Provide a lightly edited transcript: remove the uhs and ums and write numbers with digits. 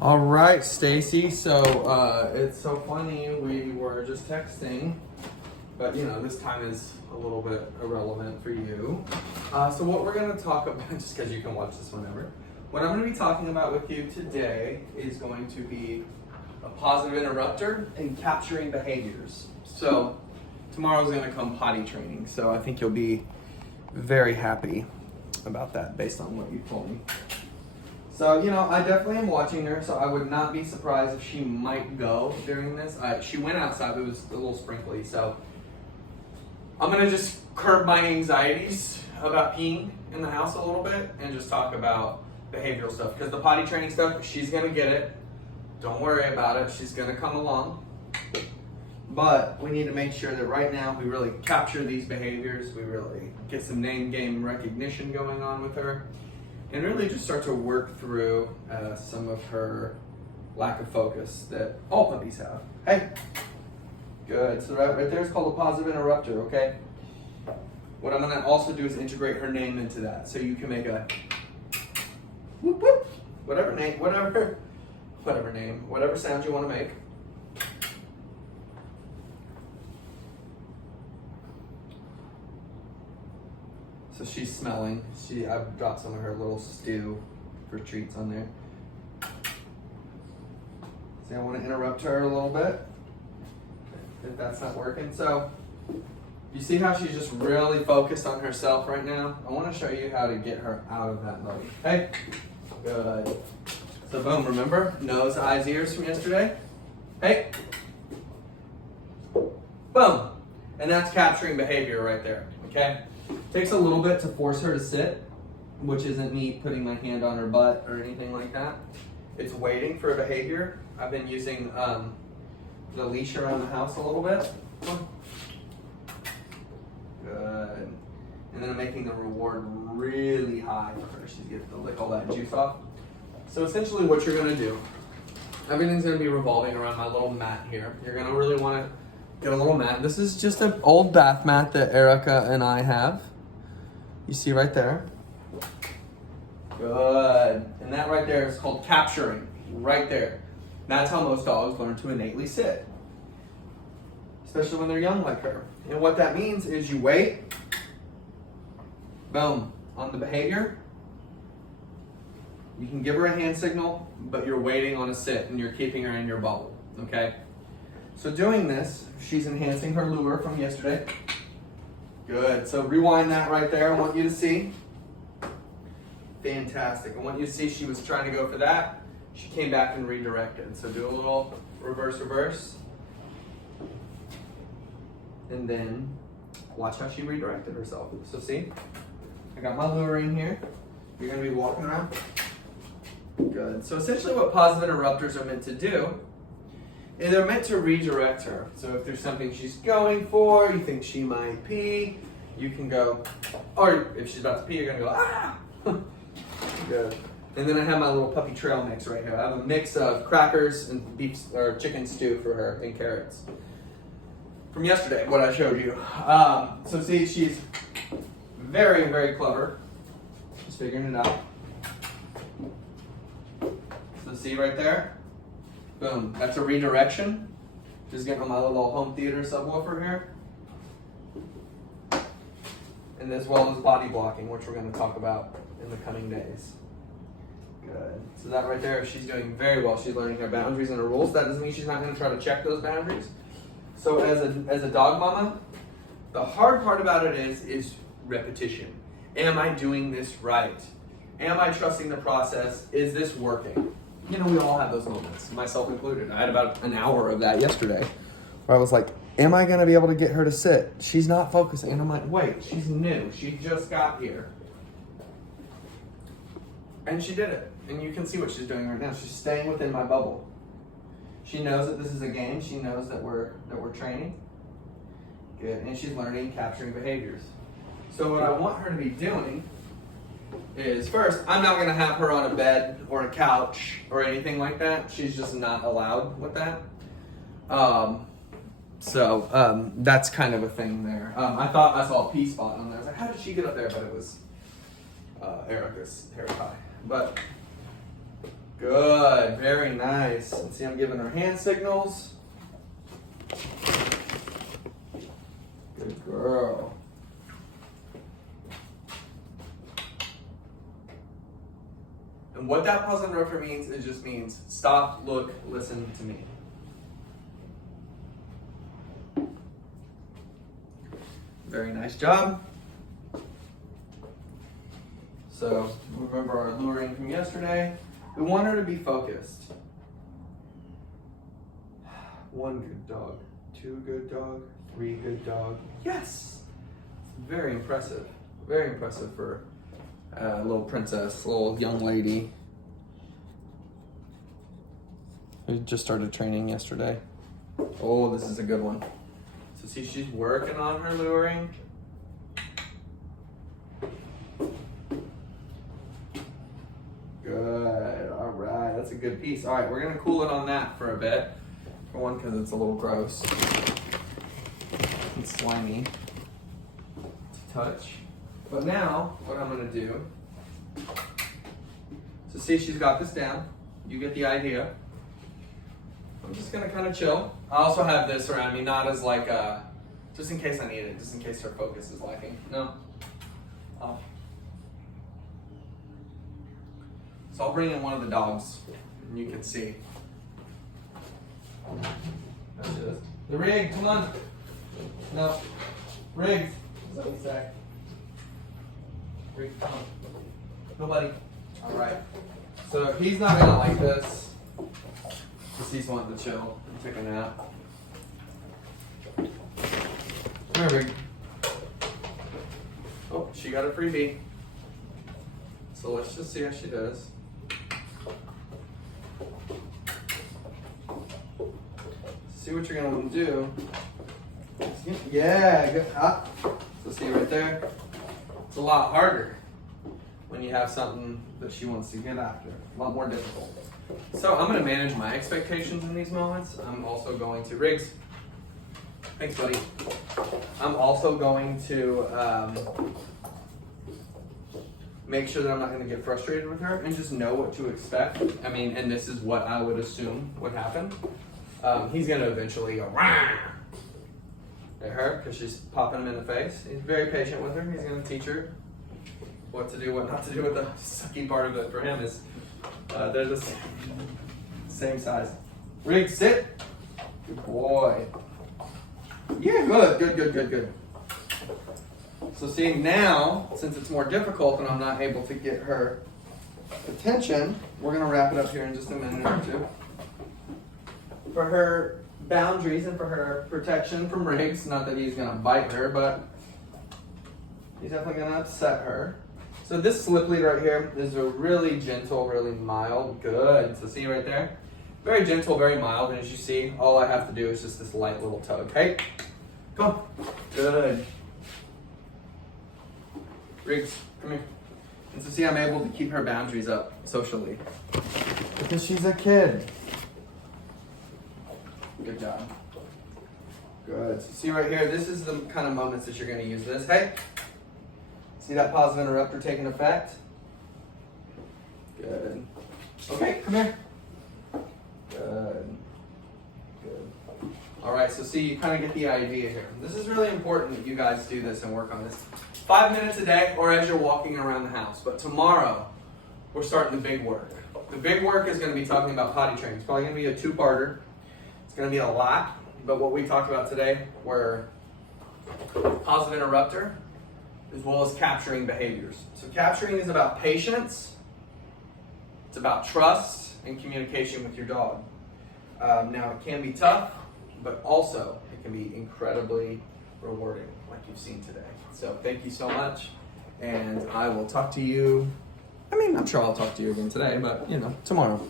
All right, Stacy. So it's so funny. We were just texting, but you know this time is a little bit irrelevant for you. So what we're going to talk about, just because you can watch this whenever, what I'm going to be talking about with you today is going to be a positive interrupter and capturing behaviors. So tomorrow's going to come potty training. So I think you'll be very happy about that based on what you told me. So, you know, I definitely am watching her, so I would not be surprised if she might go during this. She went outside, but it was a little sprinkly, so I'm going to just curb my anxieties about peeing in the house a little bit and just talk about behavioral stuff. Because the potty training stuff, she's going to get it. Don't worry about it. She's going to come along. But we need to make sure that right now we really capture these behaviors. We really get some name game recognition going on with her. And really just start to work through some of her lack of focus that all puppies have. Hey, good. So right there is called a positive interrupter, okay? What I'm gonna also do is integrate her name into that. So you can make a whoop whoop, whatever sound you wanna make. So she's smelling. I've dropped some of her little stew for treats on there. See, I want to interrupt her a little bit if that's not working. So you see how she's just really focused on herself right now? I want to show you how to get her out of that mode. Hey, good. So boom, remember? Nose, eyes, ears from yesterday. Hey, boom. And that's capturing behavior right there, okay? Takes a little bit to force her to sit, which isn't me putting my hand on her butt or anything like that. It's waiting for a behavior. I've been using the leash around the house a little bit. Good. And then I'm making the reward really high for her. She's getting to lick all that juice off. So essentially what you're gonna do, everything's gonna be revolving around my little mat here. You're gonna really wanna get a little mat. This is just an old bath mat that Erica and I have. You see right there. Good. And that right there is called capturing. Right there. That's how most dogs learn to innately sit. Especially when they're young like her. And what that means is you wait. Boom. On the behavior. You can give her a hand signal, but you're waiting on a sit and you're keeping her in your bubble. Okay? So doing this, she's enhancing her lure from yesterday. Good, so rewind that right there. I want you to see. Fantastic. I want you to see she was trying to go for that. She came back and redirected. So do a little reverse. And then watch how she redirected herself. So see, I got my lure in here. You're gonna be walking around. Good, so essentially what positive interrupters are meant to do, and they're meant to redirect her. So if there's something she's going for, you think she might pee, you can go, or if she's about to pee, you're gonna go, ah! Good. And then I have my little puppy trail mix right here. I have a mix of crackers and beef or chicken stew for her and carrots. From yesterday, what I showed you. So see, she's very, very clever. She's figuring it out. So see right there? Boom, that's a redirection. Just getting on my little home theater subwoofer here. And as well as body blocking, which we're going to talk about in the coming days. Good. So that right there, she's doing very well. She's learning her boundaries and her rules. That doesn't mean she's not going to try to check those boundaries. So as a dog mama, the hard part about it is repetition. Am I doing this right? Am I trusting the process? Is this working? You know, we all have those moments, myself included. I had about an hour of that yesterday where I was like, am I going to be able to get her to sit? She's not focusing. And I'm like, wait, she's new. She just got here. And she did it. And you can see what she's doing right now. She's staying within my bubble. She knows that this is a game. She knows that we're training. Good. And she's learning, capturing behaviors. So what I want her to be doing is first, I'm not going to have her on a bed or a couch or anything like that. She's just not allowed with that. So that's kind of a thing there. I thought I saw a pee spot on there. I was like, how did she get up there? But it was Erica's hair tie. But Good, very nice. Let's see, I'm giving her hand signals. Good girl. And what that pause interrupter means, it just means stop, look, listen to me. Very nice job. So remember our luring from yesterday. We want her to be focused. 1 good dog, 2 good dog, 3 good dog. Yes! Very impressive. Very impressive for a little princess, little young lady. We just started training yesterday. Oh, this is a good one. So see, she's working on her luring. Good, all right, that's a good piece. All right, we're gonna cool it on that for a bit. For one, because it's a little gross and slimy to touch. But now, what I'm gonna do, so see, she's got this down. You get the idea. I'm just gonna kind of chill. I also have this around me, not as like a, just in case I need it, just in case her focus is lacking. No. So I'll bring in one of the dogs, and you can see. There she is. The rig, come on. No. Riggs. Is that what you say? Rig, come on. Nobody. All right. So he's not gonna like this, because he's wanting to chill and take a nap. Come here, Rig. Oh, she got a freebie. So let's just see how she does. See what you're gonna want to do. Yeah, good. So see right there? It's a lot harder when you have something that she wants to get after. A lot more difficult. So I'm gonna manage my expectations in these moments. I'm also going to, Riggs. Thanks, buddy. I'm also going to make sure that I'm not gonna get frustrated with her and just know what to expect. I mean, and this is what I would assume would happen. He's gonna eventually go Rah! At her because she's popping him in the face. He's very patient with her. He's gonna teach her what to do, what not to do. With the sucky part of it for him is they're the same size. Riggs, sit. Good boy. Yeah, good. So see now, since it's more difficult and I'm not able to get her attention, we're gonna wrap it up here in just a minute or two. For her boundaries and for her protection from Riggs, not that he's gonna bite her, but he's definitely gonna upset her. So this slip lead right here is a really gentle, really mild, good. So see right there? Very gentle, very mild, and as you see, all I have to do is just this light little tug. Hey, come on. Good. Riggs, come here. And so see, I'm able to keep her boundaries up socially. Because she's a kid. Good job. Good. So see right here, this is the kind of moments that you're going to use this. Hey, see that positive interrupter taking effect? Good. Okay, come here. Good. All right, so see, you kind of get the idea here. This is really important that you guys do this and work on this. 5 minutes a day or as you're walking around the house. But tomorrow, we're starting the big work. The big work is going to be talking about potty training. It's probably going to be a 2-parter. It's going to be a lot, but what we talked about today were positive interrupter as well as capturing behaviors. So capturing is about patience, it's about trust and communication with your dog. Now it can be tough, but also it can be incredibly rewarding like you've seen today. So thank you so much, and I will talk to you, I'm sure I'll talk to you again today, but tomorrow.